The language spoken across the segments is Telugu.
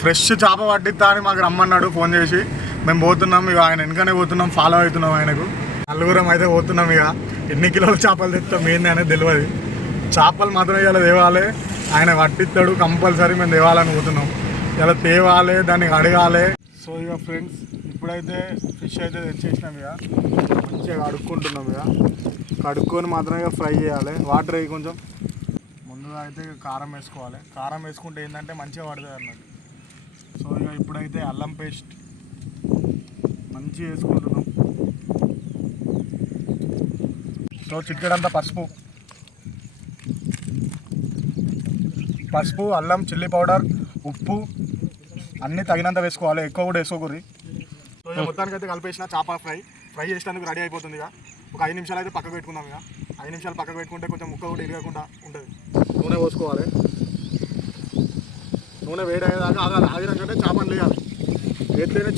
ఫ్రెష్ చేప పట్టిస్తా అని మాకు రమ్మన్నాడు ఫోన్ చేసి. మేము పోతున్నాం ఇక, ఆయన వెనకనే పోతున్నాం, ఫాలో అవుతున్నాం ఆయనకు. నలుగురం అయితే పోతున్నాం ఇక. ఎన్ని కిలోల చేపలు తెస్తాం ఏంది అనేది తెలియదు. చేపలు మాత్రం ఇలా తేవాలి, ఆయన పట్టిస్తాడు కంపల్సరీ. మేము తేవాలని పోతున్నాం ఇలా, తేవాలి, దాన్ని అడగాలి. సో ఇక ఫ్రెండ్స్, ఇప్పుడైతే ఫిష్ అయితే తెచ్చేసినాం ఇక. మంచిగా కడుక్కుంటున్నాం ఇక. కడుక్కొని మాత్రం ఇక ఫ్రై చేయాలి. వాటర్ అయ్యి కొంచెం ముందుగా అయితే కారం వేసుకోవాలి. కారం వేసుకుంటే ఏంటంటే మంచిగా పడుతుంది అన్నట్టు. సో ఇక ఇప్పుడైతే అల్లం పేస్ట్ మంచిగా వేసుకుంటున్నాం. సో చిటికెడంతా పసుపు, అల్లం, చిల్లీ పౌడర్, ఉప్పు అన్నీ తగినంత వేసుకోవాలి, ఎక్కువ కూడా వేసుకోకూడదు. సో ఇక మొత్తానికి అయితే కలిపేసిన చేప ఫ్రై చేసేందుకు రెడీ అయిపోతుంది ఇక. ఒక 5 నిమిషాలు అయితే పక్కకు పెట్టుకుందాం ఇక. 5 నిమిషాలు పక్కకు పెట్టుకుంటే కొంచెం ముక్క కూడా ఇరగకుండా ఉంటుంది. నూనె పోసుకోవాలి. నూనె వేడి అయ్యేదాకా ఆగాలి. ఆగినాకంటే చేపలు వేయాలి. వేస్తేనే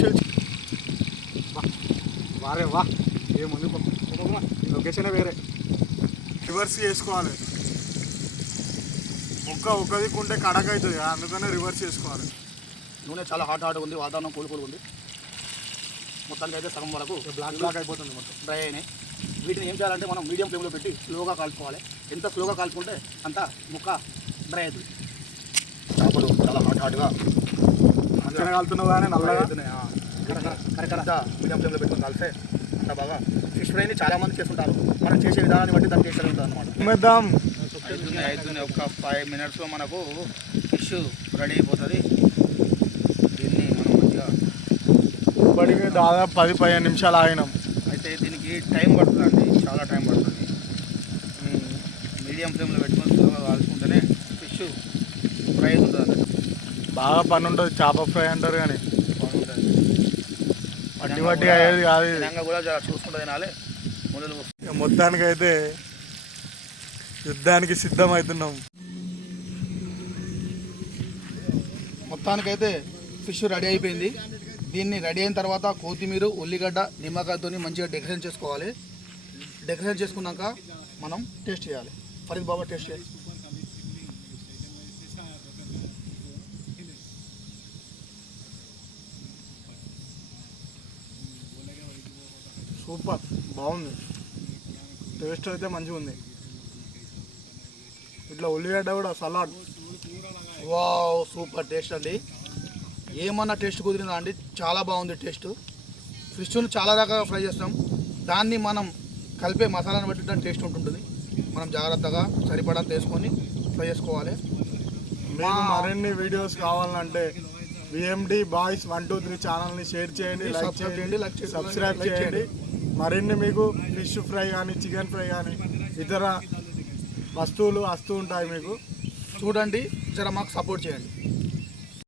వారే వా ఏముంది, లొకేషనే వేరే. రివర్స్ చేసుకోవాలి. ముక్క ఒక్క దిక్కుంటే కడక అవుతుంది, అందుకనే రివర్స్ చేసుకోవాలి. నూనె చాలా హాట్ ఉంది, వాతావరణం కూల్ ఉంది. మొత్తానికి అయితే సగం వరకు బ్లాక్ అయిపోతుంది, మొత్తం డ్రై అయినాయి. వీటిని ఏం చేయాలంటే మనం మీడియం ఫ్లేమ్లో పెట్టి స్లోగా కాల్చుకోవాలి. ఎంత స్లోగా కాల్చుకుంటే అంత ముక్క డ్రై అవుతుంది. చేపలు చాలా హాట్గా మంచిగా కాలుతున్నావు కానీ నల్లగా అవుతున్నాయి. కరెక్ట్ మీడియం ఫ్లేమ్లో పెట్టుకొని కాల్స్తే అంత బాగా. ఫిష్ ఫ్రైని చాలామంది చేస్తుంటారు, మనం చేసే విధానాన్ని బట్టి దాని టేస్ట్ ఉంటుంది అనమాట. అవుతుంది ఒక 5 మినిట్స్లో మనకు ఫిష్ రెడీ అయిపోతుంది. దీన్ని మనం మంచిగా ఇప్పటికి దాదాపు 10-15 నిమిషాలు ఆగినాం. అయితే దీనికి టైం పడుతుందండి, చాలా టైం పడుతుంది. మీడియం ఫ్లేమ్లో పెట్టుకొని స్లోగా కాల్చుకుంటేనే ఫిష్ ఫ్రై అవుతుంది. బాగా పని ఉంటుంది చేప ఫ్రై అంటారు కానీ వడ్డీ అయ్యేది కాదు. విధంగా కూడా చూసుకుంటూ తినాలి. మొదలు మొత్తానికైతే యుద్ధానికి సిద్ధమవుతున్నాం. మొత్తానికైతే ఫిష్ రెడీ అయిపోయింది. దీన్ని రెడీ అయిన తర్వాత కొత్తిమీర, ఉల్లిగడ్డ, నిమ్మకాయతో మంచిగా డెకరేషన్ చేసుకోవాలి. డెకరేషన్ చేసుకున్నాక మనం టేస్ట్ చేయాలి. ఫరీద్ బాబా టేస్ట్ చేయాలి. సూపర్, బాగుంది. టేస్ట్ అయితే మంచిగా ఉంది. ఇట్లా ఉల్లిగడ్డ కూడా సలాడ్, వావ్ సూపర్ టేస్ట్ అండి. ఏమన్నా టేస్ట్ కుదిరిందా అండి, చాలా బాగుంది టేస్ట్. ఫిష్ను చాలా రకాలుగా ఫ్రై చేస్తాం, దాన్ని మనం కలిపే మసాలాను బట్టి దాని టేస్ట్ ఉంటుంటుంది. మనం జాగ్రత్తగా సరిపడా తీసుకొని ఫ్రై చేసుకోవాలి. మరిన్ని వీడియోస్ కావాలంటే విఎండి బాయ్స్ 123 ఛానల్ని షేర్ చేయండి, లైక్ చేయండి, సబ్స్క్రైబ్ చేయండి. మరిన్ని మీకు ఫిష్ ఫ్రై కానీ, చికెన్ ఫ్రై కానీ, ఇతర వస్తువులు వస్తూ ఉంటాయి. మీకు చూడండి, జర మాకు సపోర్ట్ చేయండి.